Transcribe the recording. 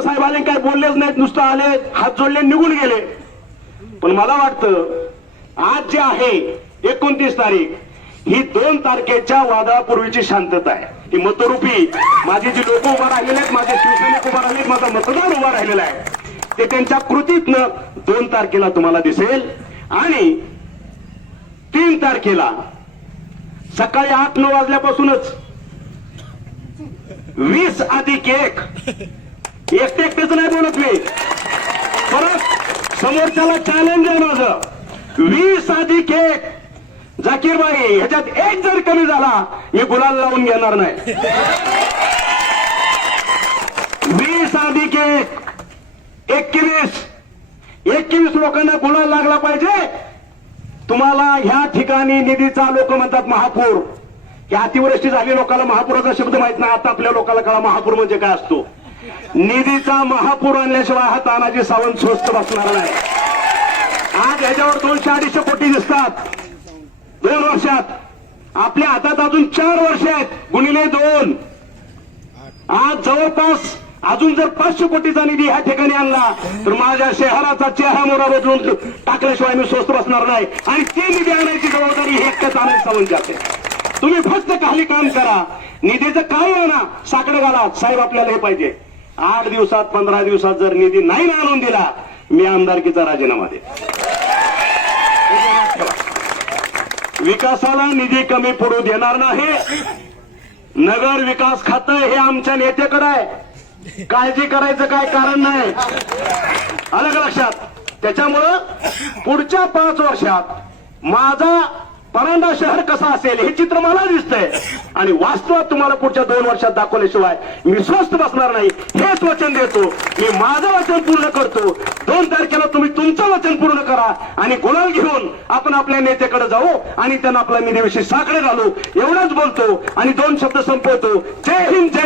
आमदार साहेब आले काय बोललेच नाहीत, नुसतं आले हात जोडले निघून गेले. पण मला वाटतं आज जे आहे 29 तारीख ही 2 तारखेच्या वादळापूर्वीची शांतता आहे. ही मतरूपी माझी जी लोक उभा राहिलेले आहेत, माझे शिवसैनिक उभा राहिले, माझा मतदार उभा राहिलेला आहे, ते त्यांच्या कृतीतनं 2 तारखेला तुम्हाला दिसेल. आणि 3 तारखेला सकाळी 8-9 वाजल्यापासूनच 20 अधिक 1 एकटेच नाही बोलत मी, परत समोरच्याला चॅलेंज आहे माझं. 20 अधिक 1 जाकीर भाई, ह्याच्यात 1 जर कमी झाला मी गुलाल लावून घेणार नाही. 20 अधिक 1 21 लोकांना गुलाल लागला पाहिजे. तुम्हाला ह्या ठिकाणी निधीचा लोक म्हणतात महापूर, की अतिवृष्टी झाली लोकांना महापुराचा शब्द माहित नाही. आता आपल्या लोकांना कळा महापूर म्हणजे काय असतो. निधीचा महापूर आणल्याशिवाय हा तानाजी सावंत स्वस्त बसणार नाही. आज ह्याच्यावर 200-250 कोटी दिसतात 2 वर्षात. आपल्या हातात अजून 4 वर्ष आहेत, गुणिले 2. आज जवळपास अजून जर 500 कोटीचा निधी ह्या ठिकाणी आणला तर माझ्या शहराचा चेहरा मोरा बदलून टाकल्याशिवाय मी स्वस्त बसणार नाही. आणि ती निधी आणायची जबाबदारी हे एकच तानाजी सावंत जाते. तुम्ही फक्त काही काम करा, निधीचं काही आणा, साकडं घाला. साहेब आपल्याला हे पाहिजे. 8 दिवसात 15 दिवसात जर निधी नाही आणून दिला मी आमदारकीचा राजीनामा दे. विकासाला निधी कमी पडू देणार नाही. नगर विकास खातं हे आमच्या नेत्याकडे आहे, काळजी करायचं काय कारण नाही. आलं का लक्षात? त्याच्यामुळं पुढच्या 5 वर्षात माझा परांडा शहर कसा असेल हे चित्र मला दिसतंय. आणि वास्तवात तुम्हाला पुढच्या 2 वर्षात दाखवल्याशिवाय मी स्वस्थ बसणार नाही, हेच वचन देतो. मी माझं वचन पूर्ण करतो. 2 तारखेला तुम्ही तुमचं वचन पूर्ण करा आणि गुलाल घेऊन आपण आपल्या नेत्याकडे जाऊ आणि त्यांना आपल्या निधीविषयी साकडे घालू. एवढंच बोलतो आणि 2 शब्द संपवतो. जय हिंद, जय